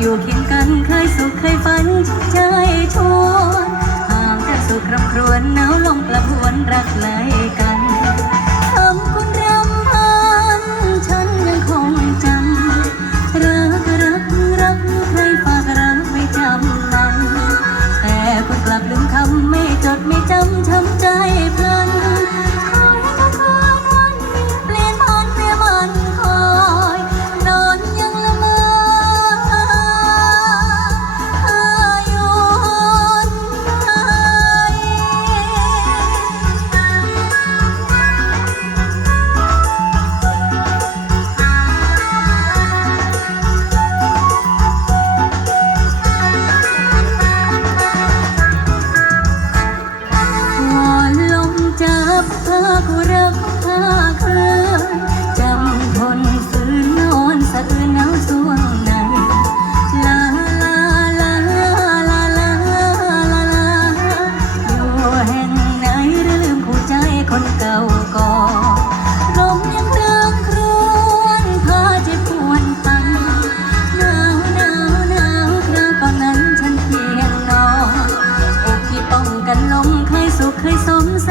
อยู่เคียงกันเคยสุขเคยฝันชักใจชวนห่างกันสุดครำครวญหนาวลมกระพวนรักไกลกันคำคุณรำพันฉันยังคงจำรักรักรักใครฝากรักไม่จำนั้นแต่คุณกลับลืมคำไม่จดไม่จำช้ำ กูรักพาเคยจำทนฝืนนอนสะอื้นหนาสวงนั้นลาลาลาลาลาลาลาอยู่แห่งไหนลืมผู้ใจคนเก่าก่อลมยังเตืนครวนพาเจ็บวนตัหนาวหนาวหนาวคราวตอนนฉันเพียงนอนอกี่ป้องกันลมเคยสุขเคยสมแส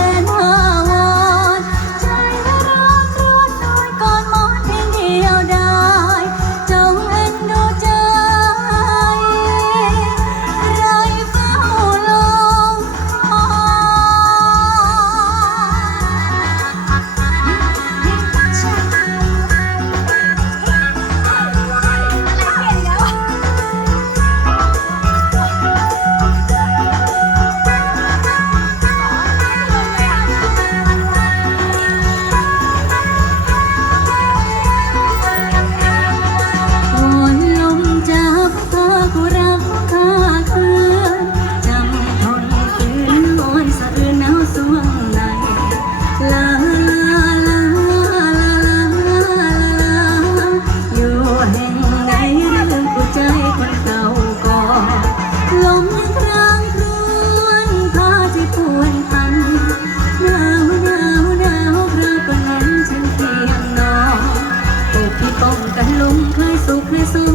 ลาลาลาลาอยู่แห่งใดเรื่องกูใจคนเก่าก่อลมครางครวนพาที่ปวนพันหนาวหนาวหนาวคราวก่อนนั้ฉันเพียงนอนอกป้องกันลมเคยสุขเคยสู้